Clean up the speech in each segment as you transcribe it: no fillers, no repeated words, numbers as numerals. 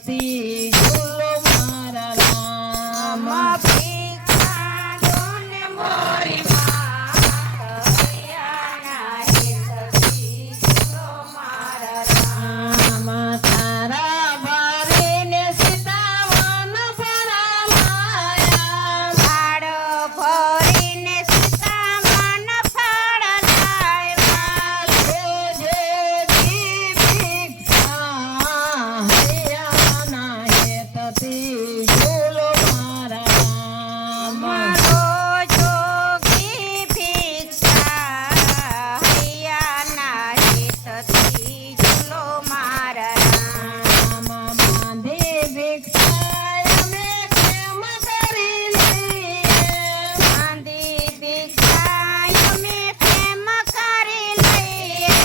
થતી ઝૂલો મારા રામ ભિક્ષા દોને મોરી માત હૈયાના હેતથી ઝૂલો મારા રામ તારા ભરીને સીતાવન ફરમાયા ઝાડ ભરીને સીતાવન ફળ લાવ્યા જે ભિક્ષા હૈયાના હેતથી ઝૂલો મારા રામ મારો જોગી ભિક્ષા હૈયાના હેતથી ઝૂલો મારા રામ બાંધી ભિક્ષા અમે કેમ કરી લઈએ બાંધી ભિક્ષા અમે પ્રેમ કરી લઈએ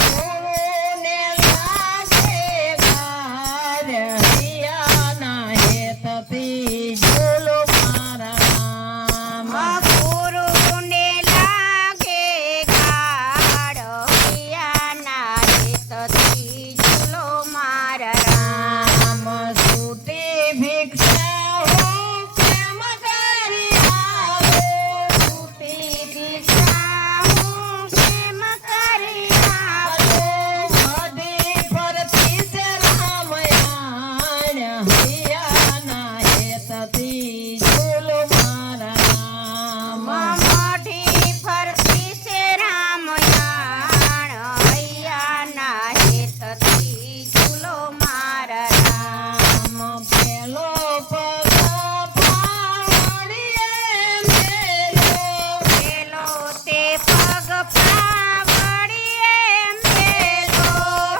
ગુરુને લાગે ગાર હૈયાના હેતથી ઝૂલો મારા રામ ગુરુને લાગે ગાઢ હૈયાના હેતથી ઝૂલો મારા રામ છૂટી ભિક્ષા હું કેમ કરી આવું છૂટી ભિક્ષા હું પ્રેમ કરી આપું બધી ફરતી છે રામયાણ હૈયાના હેતથી ઝૂલો મારા રામ મોઢી ફરતી છે રામયાણ હૈયાના હેતથી ઝૂલો મારા રામ પેલો પગ પાવડીએ મેલ્યો પેલો તે પગ પાવડીએ મેલો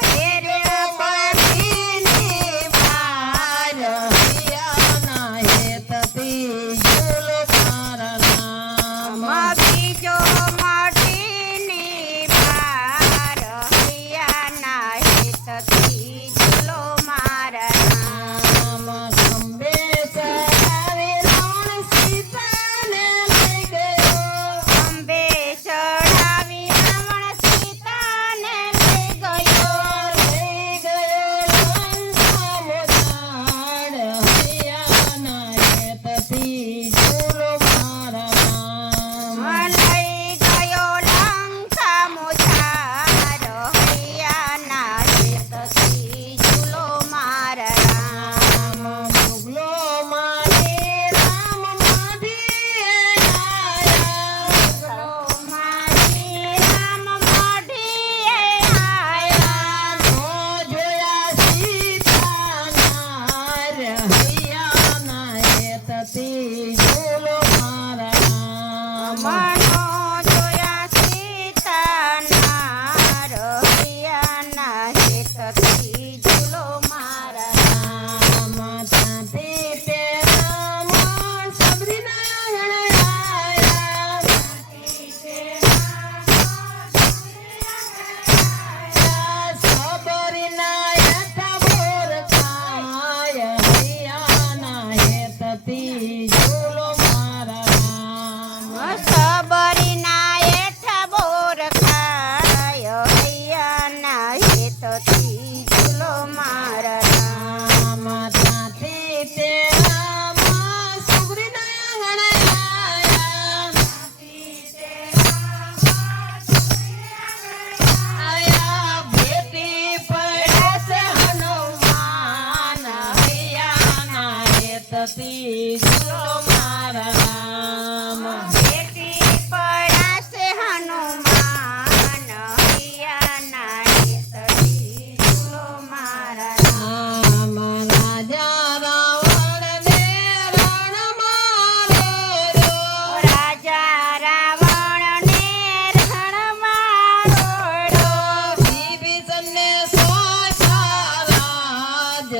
હેર્યો પછીની બાર હૈયાના હેતથી ઝૂલો મારા રામ બીજો મોઢીની બાર હૈયાના હેતથી ઝૂલો મારા રામ ખંભે ચડાવી રાવણ સીતાને લઈ ગયો અંબે ચડાવી રાવણ સીતાને લઈ ગયો લઈ ગયો લંકા મોજાડ હૈયાના હેતથી ઝૂલો મારા રામ લઈ ગયો લંકા મોજાડ હૈયાના હેતથી ઝૂલો મારા રામ મુગલો મારી રામ માધીએ આયા મારી રામ મોઢીએ આયા નો જોયા સીતાના હૈયાના હેતથી ઝૂલો મારા રામ મનો જોયા સીતાના હૈયાના હેતથી ઝૂલો મારા રામ ત્યાંથી તે રામ સબરીના આયા સબરીના હેઠા બોર ખાય હૈયાના હેતથી ઝૂલો મારા રામ સબરીના હેઠા બોર ખાય હૈયાના હેતથી ઝૂલો મારા રામ ત્યાંથી તે રામ સબરીના આયા ભેટી પડશે હનુમાન હૈયાના હેતથી ઝૂલો મારા રામ ભેટી પડાશે હનુમાન હૈયાના હેતથી ઝૂલો મારા રામ રાજા રાવણને રણ મારો રાજા રાવણને રણમાં રોડ્યો વિભીષણને સોંપ્યા રાજ